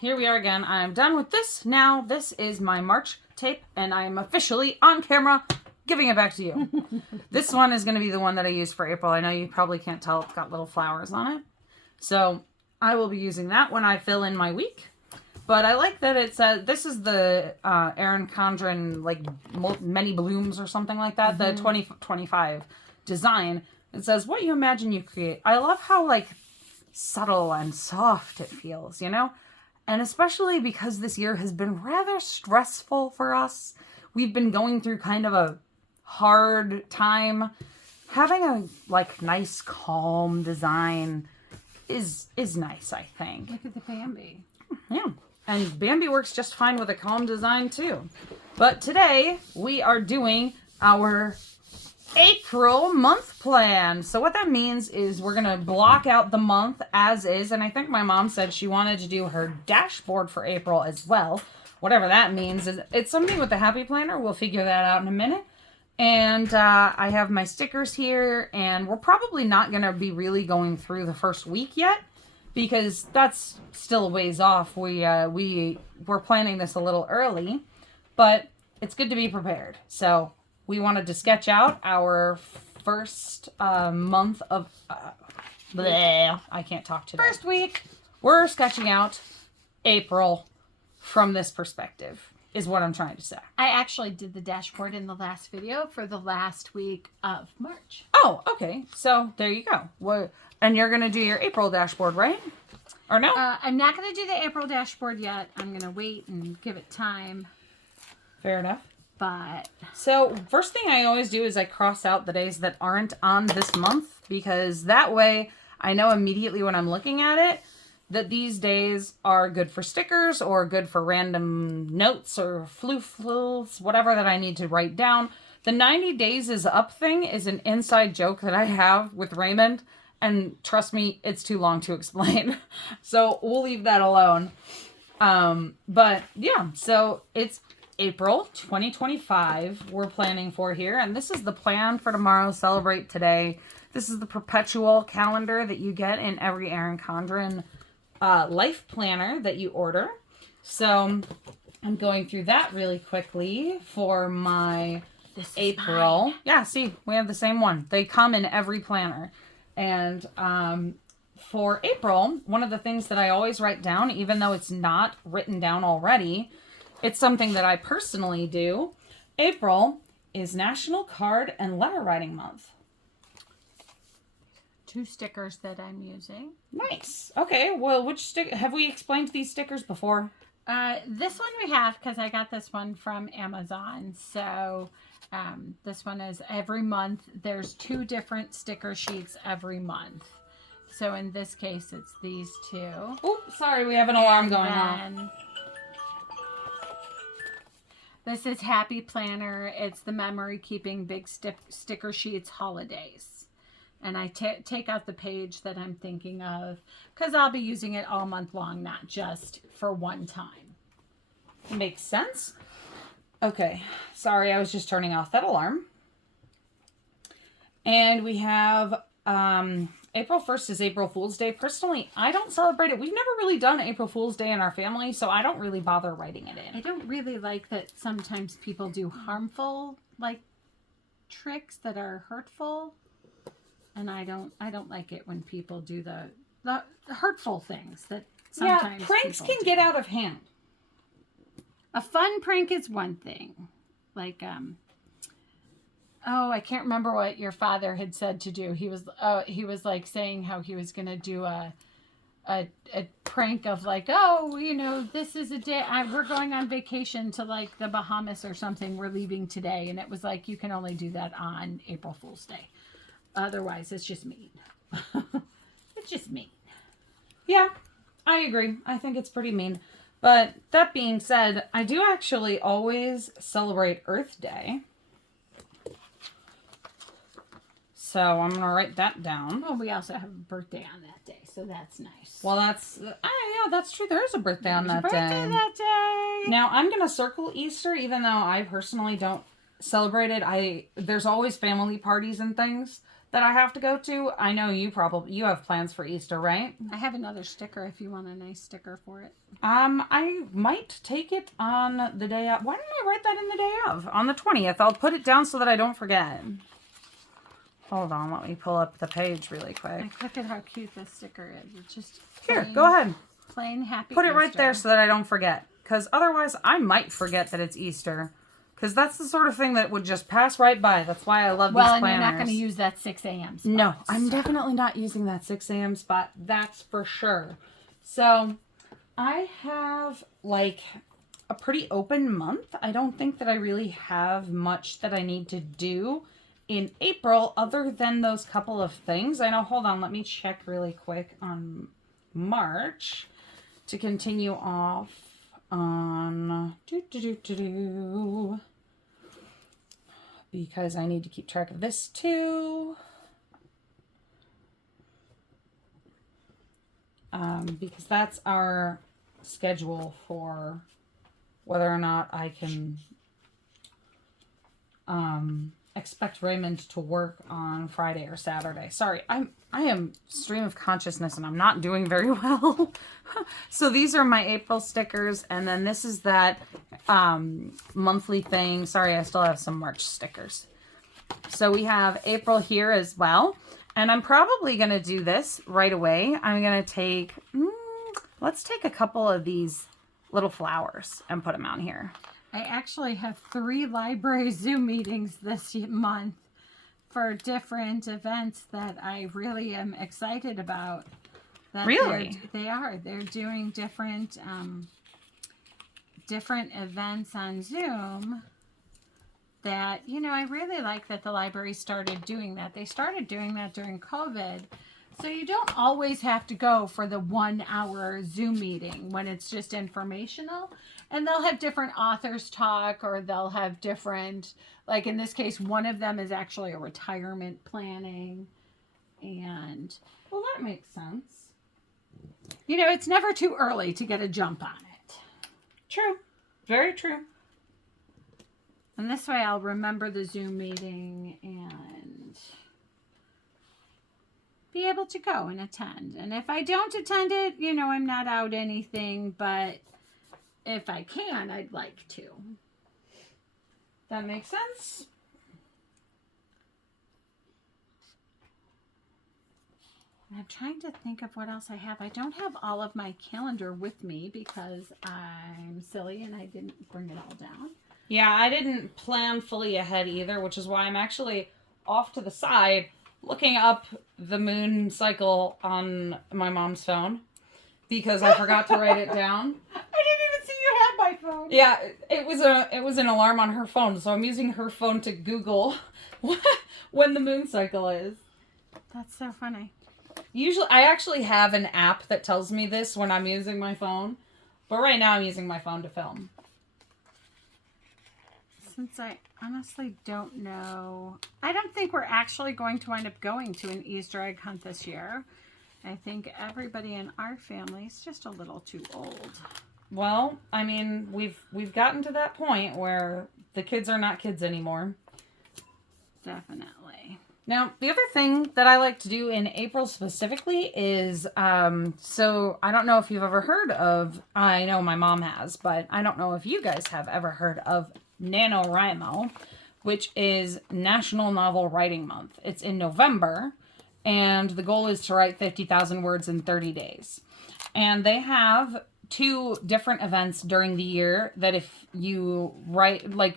here we are again. I'm done with this. Now, this is my March tape, and I'm officially on camera giving it back to you. This one is going to be the one that I use for April. I know you probably can't tell. It's got little flowers on it. So, I will be using that when I fill in my week. But I like that it says, this is the Erin Condren, like, many blooms or something like that. The 2025 design. It says, what you imagine you create. I love how, like, subtle and soft it feels, you know? And especially because this year has been rather stressful for us. We've been going through kind of a hard time. Having a, like, nice, calm design is nice, I think. Look at the Bambi. Yeah. And Bambi works just fine with a calm design, too. But today, we are doing our April month plan. So what that means is we're going to block out the month as is. And I think my mom said she wanted to do her dashboard for April as well. Whatever that means. It's something with the Happy Planner. We'll figure that out in a minute. And I have my stickers here. And we're probably not going to be really going through the first week yet, because that's still a ways off. We're planning this a little early, but it's good to be prepared. So we wanted to sketch out our first month of... I can't talk today. First week. We're sketching out April from this perspective, is what I'm trying to say. I actually did the dashboard in the last video for the last week of March. Oh, okay. So there you go. And you're going to do your April dashboard, right? Or no? I'm not going to do the April dashboard yet. I'm going to wait and give it time. Fair enough. But so first thing I always do is I cross out the days that aren't on this month, because that way I know immediately when I'm looking at it that these days are good for stickers or good for random notes or floofs, whatever that I need to write down. The 90 days is up thing is an inside joke that I have with Raymond, and trust me, it's too long to explain. So we'll leave that alone. But yeah, so it's April 2025 we're planning for here, and this is the plan for tomorrow, celebrate today. This is the perpetual calendar that you get in every Erin Condren life planner that you order. So I'm going through that really quickly for my April. Yeah, see, we have the same one. They come in every planner. And for April, one of the things that I always write down, even though it's not written down already, it's something that I personally do. April is National Card and Letter Writing Month. 2 stickers that I'm using. Nice. Okay, well, have we explained these stickers before? This one we have, because I got this one from Amazon. So this one is every month. There's 2 different sticker sheets every month. So in this case, it's these 2. Oh, sorry, we have an alarm going on. This is Happy Planner. It's the memory keeping big sticker sheets holidays. And I take out the page that I'm thinking of, because I'll be using it all month long, not just for one time. Makes sense. Okay, sorry, I was just turning off that alarm. And we have April 1st is April Fool's Day. Personally, I don't celebrate it. We've never really done April Fool's Day in our family, so I don't really bother writing it in. I don't really like that sometimes people do harmful, like, tricks that are hurtful. And I don't like it when people do the hurtful things that sometimes pranks can do. get out of hand. A fun prank is one thing. Like, I can't remember what your father had said to do. He was like saying how he was going to do a prank of like, this is a day we're going on vacation to like the Bahamas or something. We're leaving today. And it was like, you can only do that on April Fool's Day. Otherwise, it's just mean. It's just mean. Yeah, I agree. I think it's pretty mean. But that being said, I do actually always celebrate Earth Day. So I'm going to write that down. Well, we also have a birthday on that day, so that's nice. Well, that's true. There is a birthday on that day. Now, I'm going to circle Easter, even though I personally don't celebrate it. There's always family parties and things that I have to go to. I know you have plans for Easter, right? I have another sticker if you want a nice sticker for it. I might take it on the day of. Why didn't I write that in the day of? On the 20th. I'll put it down so that I don't forget. Hold on, let me pull up the page really quick. And look at how cute this sticker is. It's just Here, go ahead. Plain happy Put it right Easter. there so that I don't forget. Because otherwise, I might forget that it's Easter. Because that's the sort of thing that would just pass right by. That's why I love these planners. Well, and you're not going to use that 6 a.m. spot. No, I'm definitely not using that 6 a.m. spot. That's for sure. So, I have, like, a pretty open month. I don't think that I really have much that I need to do in April other than those couple of things. I know, hold on, let me check really quick on March to continue off on because I need to keep track of this too. Because that's our schedule for whether or not I can expect Raymond to work on Friday or Saturday. Sorry, I am stream of consciousness and I'm not doing very well. So these are my April stickers, and then this is that monthly thing. Sorry, I still have some March stickers. So we have April here as well. And I'm probably going to do this right away. I'm going to take, let's take a couple of these little flowers and put them out here. I actually have 3 library Zoom meetings this month for different events that I really am excited about. Really? They are. They're doing different events on Zoom that, you know, I really like that the library started doing that. They started doing that during COVID. So you don't always have to go for the 1-hour Zoom meeting when it's just informational. And they'll have different authors talk, or they'll have different, like in this case, one of them is actually a retirement planning. And, well, that makes sense. You know, it's never too early to get a jump on it. True. Very true. And this way I'll remember the Zoom meeting and be able to go and attend. And if I don't attend it, you know, I'm not out anything, but if I can, I'd like to. That makes sense. I'm trying to think of what else I have. I don't have all of my calendar with me because I'm silly and I didn't bring it all down. Yeah, I didn't plan fully ahead either, which is why I'm actually off to the side looking up the moon cycle on my mom's phone because I forgot to write it down. I didn't even see you had my phone. Yeah, it was an alarm on her phone, so I'm using her phone to Google when the moon cycle is. That's so funny. Usually, I actually have an app that tells me this when I'm using my phone, but right now I'm using my phone to film. Since I honestly don't know, I don't think we're actually going to wind up going to an Easter egg hunt this year. I think everybody in our family is just a little too old. Well, I mean, we've gotten to that point where the kids are not kids anymore. Definitely. Now, the other thing that I like to do in April specifically is, so I don't know if you've ever heard of, I know my mom has, but I don't know if you guys have ever heard of NaNoWriMo, which is National Novel Writing Month. It's in November, and the goal is to write 50,000 words in 30 days. And they have 2 different events during the year that if you write, like,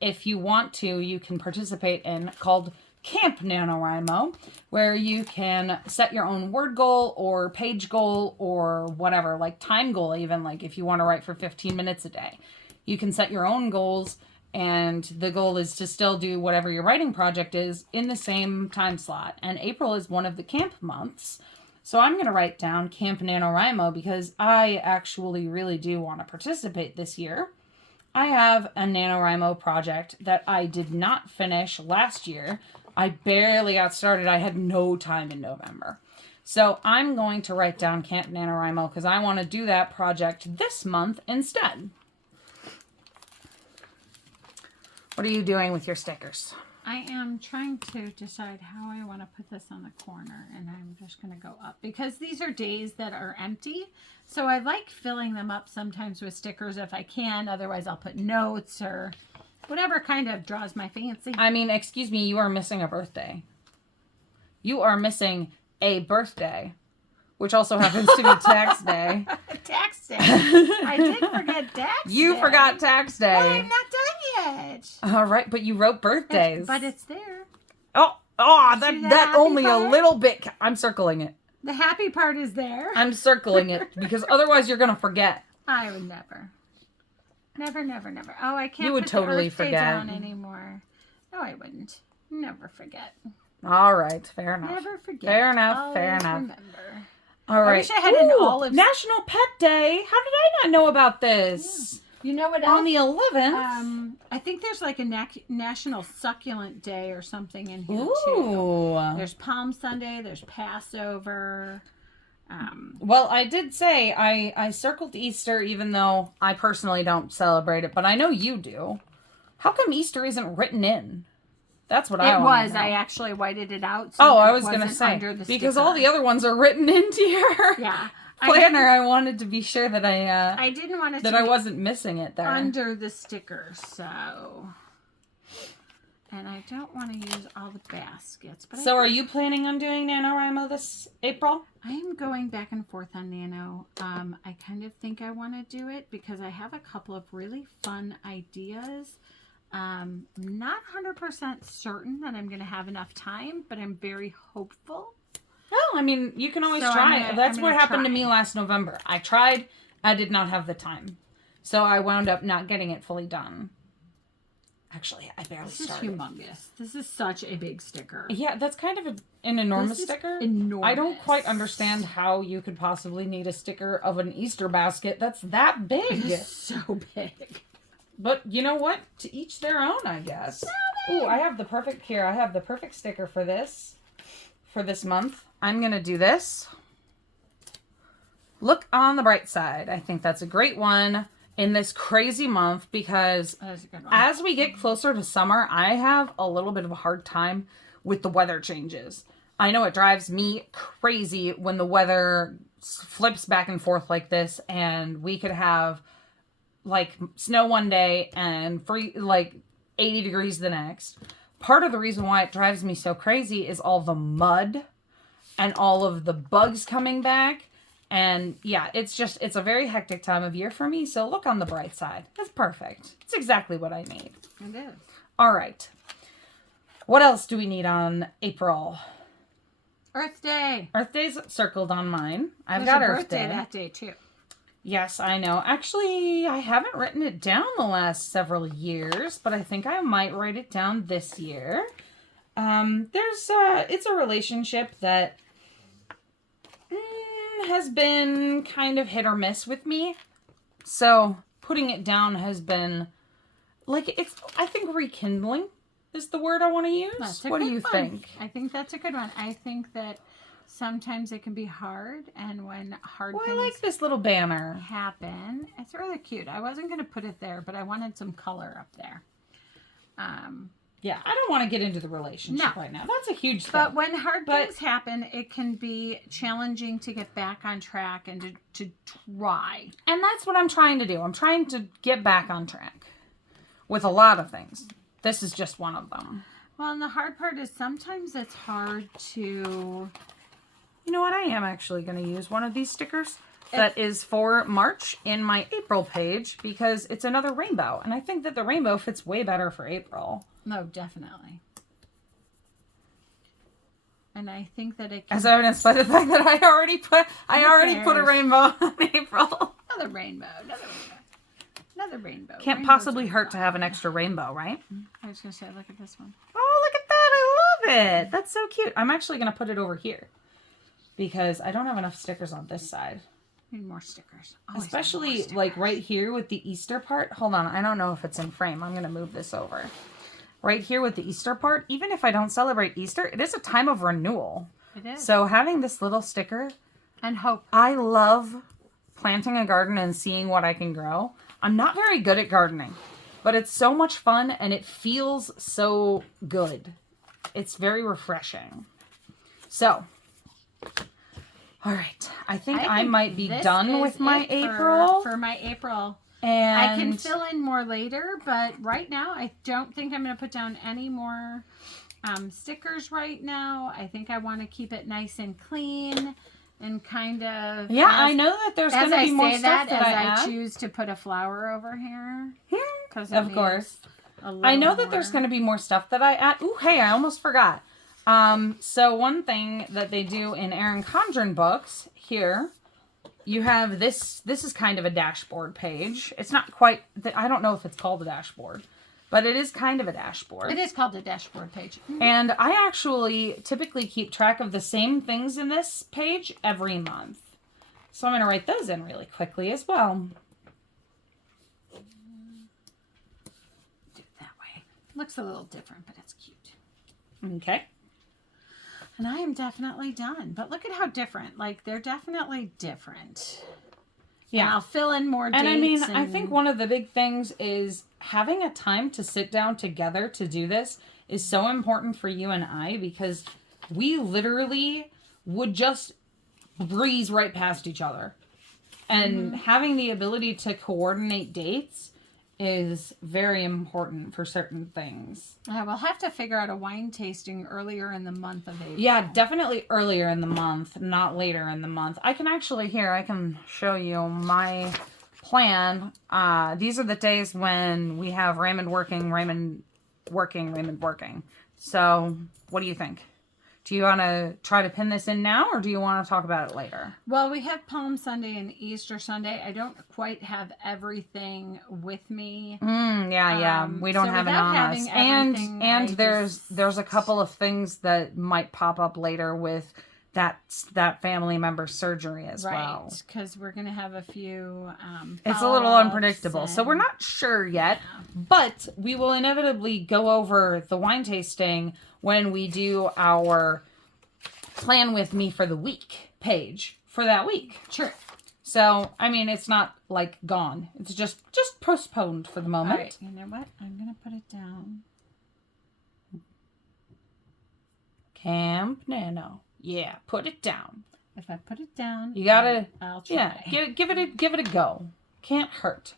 if you want to, you can participate in, called Camp NaNoWriMo, where you can set your own word goal or page goal or whatever, like time goal even, like if you want to write for 15 minutes a day. You can set your own goals, and the goal is to still do whatever your writing project is in the same time slot. And April is one of the camp months. So I'm going to write down Camp NaNoWriMo because I actually really do want to participate this year. I have a NaNoWriMo project that I did not finish last year. I barely got started. I had no time in November. So I'm going to write down Camp NaNoWriMo because I want to do that project this month instead. What are you doing with your stickers? I am trying to decide how I want to put this on the corner, and I'm just going to go up because these are days that are empty. So I like filling them up sometimes with stickers if I can. Otherwise, I'll put notes or whatever kind of draws my fancy. I mean, excuse me, you are missing a birthday. You are missing a birthday, which also happens to be tax day. Tax day. I did forget tax day. You forgot tax day. Well, I'm not done yet. All right, but you wrote birthdays. But it's there. Oh, See that only part? a little bit. I'm circling it. The happy part is there. I'm circling it because otherwise you're going to forget. I would never. Never, never, never. Oh, I can't You would put totally the Earth Day forget. down anymore. No, I wouldn't. Never forget. All right, fair enough. Never forget. Fair enough, Always fair enough. Remember. All right. I wish I had an olive. National Pet Day. How did I not know about this? You know what else? On the 11th. I think there's like a National Succulent Day or something in here too. Ooh. There's Palm Sunday. There's Passover. Well, I did say I circled Easter even though I personally don't celebrate it, but I know you do. How come Easter isn't written in? That's what I It want was. to know. I actually whited it out. So I that it was going to wasn't say, under the because sticker. all the other ones are written into your Yeah. planner. I wanted to be sure that I didn't want it that to I be wasn't missing it there. under the sticker, so. And I don't want to use all the baskets. But So are you planning on doing NaNoWriMo this April? I am going back and forth on Nano. I kind of think I want to do it because I have a couple of really fun ideas. Not 100% certain that I'm going to have enough time, but I'm very hopeful. Well, I mean, you can always So try. That's I'm what gonna happened to try. me last November. I tried. I did not have the time. So I wound up not getting it fully done. Actually, I barely This is started. humongous. This is such a big sticker. Yeah, that's kind of an enormous This is sticker. enormous. I don't quite understand how you could possibly need a sticker of an Easter basket that's that big. It's so big. But you know what? To each their own, I guess. Ooh, I have the perfect sticker for this month. I'm going to do this. Look on the bright side. I think that's a great one in this crazy month because That is a good one. as we get closer to summer, I have a little bit of a hard time with the weather changes. I know it drives me crazy when the weather flips back and forth like this, and we could have like snow one day and free like 80 degrees the next. Part of the reason why it drives me so crazy is all the mud and all of the bugs coming back. And yeah, it's a very hectic time of year for me. So look on the bright side. It's perfect. It's exactly what I need. It is. All right. What else do we need on April? Earth Day. Earth Day's circled on mine. I've There's got a Earth birthday Day. that day too. Yes, I know. Actually, I haven't written it down the last several years, but I think I might write it down this year. It's a relationship that has been kind of hit or miss with me. So putting it down has been I think rekindling is the word I want to use. What do you think? I think that's a good one. I think that sometimes it can be hard, and when hard Well, I things like this little banner. happen, it's really cute. I wasn't going to put it there, but I wanted some color up there. Yeah, I don't want to get into the relationship No. right now. That's a huge thing. But when hard things happen, it can be challenging to get back on track and to try. And that's what I'm trying to do. I'm trying to get back on track with a lot of things. This is just one of them. Well, and the hard part is sometimes it's hard to... You know what? I am actually going to use one of these stickers that is for March in my April page because it's another rainbow. And I think that the rainbow fits way better for April. No, definitely. And I think that it can... As evidenced by the fact that I already put a rainbow on April. Another rainbow, another rainbow. Another rainbow. Can't Rainbows possibly are hurt to fun. have an extra rainbow, right? I was going to say, look at this one. Oh, look at that. I love it. That's so cute. I'm actually going to put it over here because I don't have enough stickers on this side. Need more stickers. Always Especially need more like stickers. right here with the Easter part. Hold on. I don't know if it's in frame. I'm going to move this over. Right here with the Easter part. Even if I don't celebrate Easter, it is a time of renewal. It is. So having this little sticker, And hope. I love planting a garden and seeing what I can grow. I'm not very good at gardening, but it's so much fun and it feels so good. It's very refreshing. So, all right. I think I might be done with my April. For my April. And I can fill in more later, but right now I don't think I'm going to put down any more stickers right now. I think I want to keep it nice and clean and kind of... Yeah, I know that there's going to be more stuff that I add. I choose to put a flower over here. Of course. I know that there's going to be more stuff that I add. Ooh, hey, I almost forgot. So one thing that they do in Erin Condren books here, you have this is kind of a dashboard page. It's not quite, I don't know if it's called a dashboard, but it is kind of a dashboard. It is called a dashboard page. And I actually typically keep track of the same things in this page every month. So I'm going to write those in really quickly as well. Do it that way. Looks a little different, but it's cute. Okay. And I am definitely done. But look at how different. Like, they're definitely different. Yeah. And I'll fill in more dates. And I mean, I think one of the big things is having a time to sit down together to do this is so important for you and I, because we literally would just breeze right past each other. And having the ability to coordinate dates is very important for certain things. We'll have to figure out a wine tasting earlier in the month of April. Yeah, definitely earlier in the month, not later in the month. I can actually, here, I can show you my plan. These are the days when we have Raymond working. So, what do you think? Do you want to try to pin this in now, or do you want to talk about it later? Well, we have Palm Sunday and Easter Sunday. I don't quite have everything with me. Yeah. We don't have it on us. And there's a couple of things that might pop up later with that family member's surgery as well. Right, because we're going to have a few it's a little unpredictable. So we're not sure yet, but we will inevitably go over the wine tasting when we do our plan with me for the week page for that week. Sure. So, I mean, it's not like gone. It's just postponed for the moment. All right. You know what? I'm going to put it down. Camp Nano. Yeah, put it down. If I put it down, you gotta. I'll try. Yeah, give it a go. Can't hurt.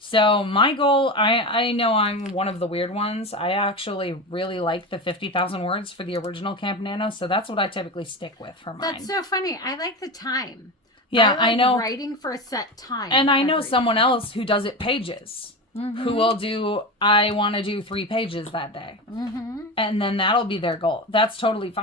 So my goal, I know I'm one of the weird ones. I actually really like the 50,000 words for the original Camp Nano, so that's what I typically stick with for mine. That's so funny. I like the time. Yeah, I know. Writing for a set time. And I know someone else who does it pages. Who will do, I want to do 3 pages that day. And then that'll be their goal. That's totally fine.